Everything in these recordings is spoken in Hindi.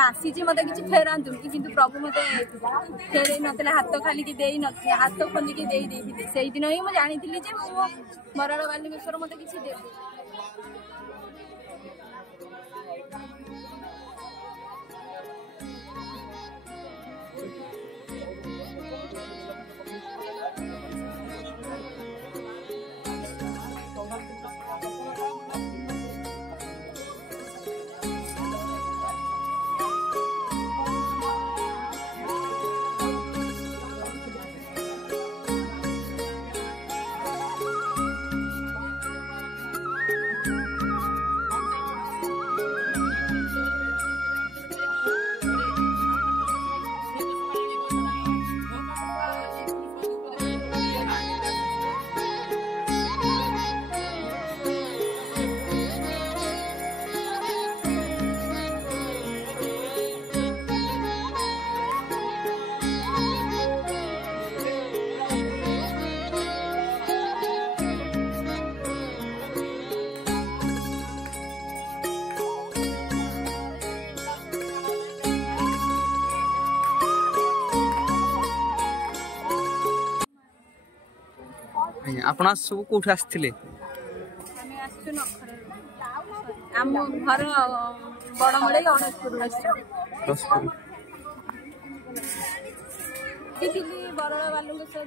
आसी मत कि फेरातु कि प्रभु मत फेर नते हाथ खाली हाथ खोलिकी से दिन ही मुझे जानी बराड़ बालुकेश्वर मत कि दे आपण सब कौट आसते आम घर बड़मले बराड़ बालुकेश्वर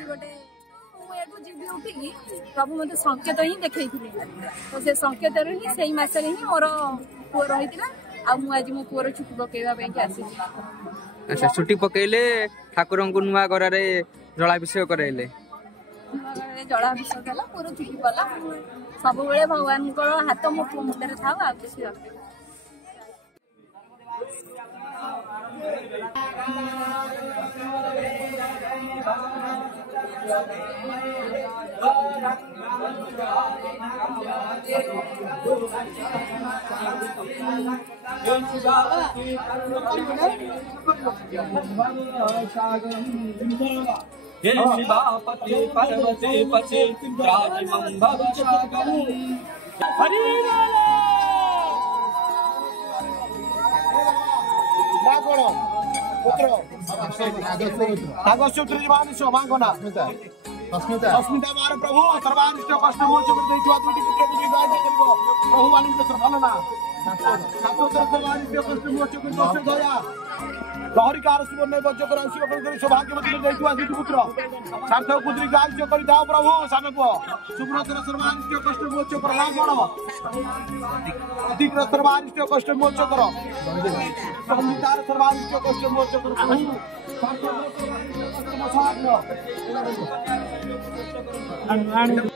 गोटे जीवी उठिकी प्रभु मत संकेत ही देखी तो से संकेत ही से मसरे ही मोर पुओ रही आज मो पुओर छुट्टी पकड़ा आसी। अच्छा छुट्टी पकईले ठाकुर को नुआ घर जलाभिषेक कराइले जलाभिषेक है पुओर छुट्टी कला सब बेले भगवान हाथ मो पुओ मुंडे था किसी दरकार शिवापति पार्वती पति राजमं भवसागरं हरि बोलो पुत्र नागसूत्र जीवानिश मांगना अस्मिता मार प्रभु सर्वानिष्ट कष्ट मोच कर दैथुआ दुटी पुत्र पुत्री गाय करबो प्रभु बालुकेश्वर भलना ठाकुर सर्वानिष्ट कष्ट मोच कर दोष दया लहरी कार सुवर्ण वज्र कर शिव कर सौभाग्यवती दैथुआ दुटी पुत्र सार्थक पुत्री गाय कर दाओ प्रभु सानक सुब्रतर सर्वानिष्ट कष्ट मोच कर लागण अधिक सर्वानिष्ट कष्ट मोच कर संहितार सर्वानिष्ट कष्ट मोच कर प्रभु